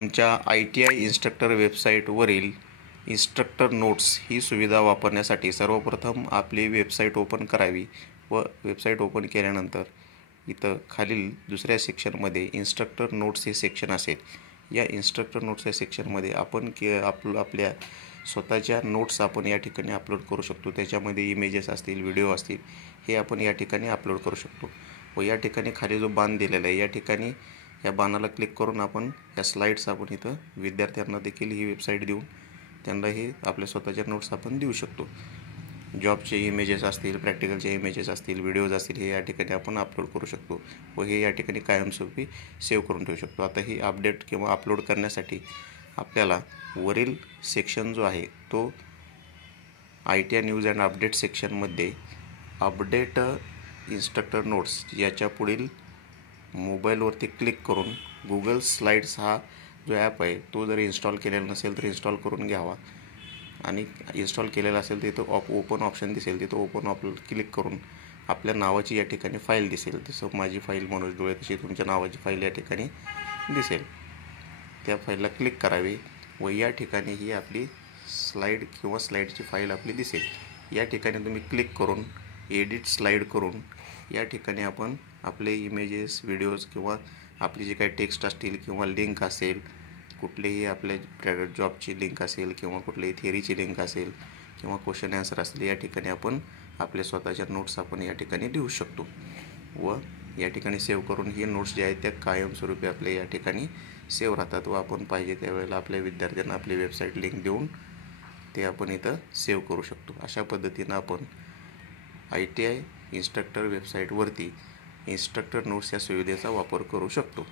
तुमच्या ITI instructor वेबसाईटवरील instructor notes ही सुविधा वापरण्यासाठी सर्वप्रथम आपली वेबसाईट ओपन करावी व वेबसाईट ओपन केल्यानंतर इथं खालील दुसऱ्या सेक्शनमध्ये इन्स्ट्रक्टर नोट्स हे सेक्शन असेल. या इन्स्ट्रक्टर नोट्स या सेक्शनमध्ये आपण आपल्या स्वतःच्या नोट्स आपण या ठिकाणी अपलोड करू शकतो. त्याच्यामध्ये इमेजेस असतील, व्हिडिओ असतील, हे आपण या ठिकाणी अपलोड करू शकतो. व या ठिकाणी खाली जो बाण दिलेला आहे या ठिकाणी या बाणाला क्लिक करून आपण या स्लाईड्स आपण इथं विद्यार्थ्यांना देखील ही वेबसाईट देऊन त्यांना हे आपल्या स्वतःच्या नोट्स आपण देऊ शकतो. जॉबचे इमेजेस असतील, प्रॅक्टिकलचे इमेजेस असतील, व्हिडिओज असतील, हे या ठिकाणी आपण अपलोड करू शकतो व हे या ठिकाणी कायमस्वरूपी सेव्ह करून ठेवू शकतो. आता ही अपडेट किंवा अपलोड करण्यासाठी आपल्याला वरील सेक्शन जो आहे तो ITI न्यूज अँड अपडेट सेक्शनमध्ये अपडेट इन्स्ट्रक्टर नोट्स याच्या पुढील मोबाईलवरती क्लिक करून गुगल स्लाईड्स हा जो ॲप आहे तो जर इन्स्टॉल केलेला नसेल तर इन्स्टॉल करून घ्यावा आणि इन्स्टॉल केलेला असेल तर इथं ओपन ऑप्शन दिसेल, तिथं ओपन क्लिक करून आपल्या नावाची या ठिकाणी फाईल दिसेल. जसं माझी फाईल मनोज डोळे तशी तुमच्या नावाची फाईल या ठिकाणी दिसेल. त्या फाईलला क्लिक करावे व या ठिकाणी ही आपली स्लाईड किंवा स्लाईडची फाईल आपली दिसेल. या ठिकाणी तुम्ही क्लिक करून एडिट स्लाईड करून या ठिकाणी आपण आपले इमेजेस, व्हिडिओज किंवा आपली जे काही टेक्स्ट असतील किंवा लिंक असेल, कुठलीही आपल्या जॉबची लिंक असेल किंवा कुठलीही थिअरीची लिंक असेल किंवा क्वेश्चन आन्सर असेल, या ठिकाणी आपण आपल्या स्वतःच्या नोट्स आपण या ठिकाणी देऊ शकतो व या ठिकाणी सेव्ह करून ही नोट्स जे आहेत त्या कायमस्वरूपी आपल्या या ठिकाणी सेव्ह राहतात व आपण पाहिजे त्यावेळेला आपल्या विद्यार्थ्यांना आपली वेबसाईट लिंक देऊन ते आपण इथं सेव्ह करू शकतो. अशा पद्धतीनं आपण ITI इन्स्ट्रक्टर वेबसाईटवरती इन्स्ट्रक्टर नोट्स या सुविधेचा वापर करू शकतो.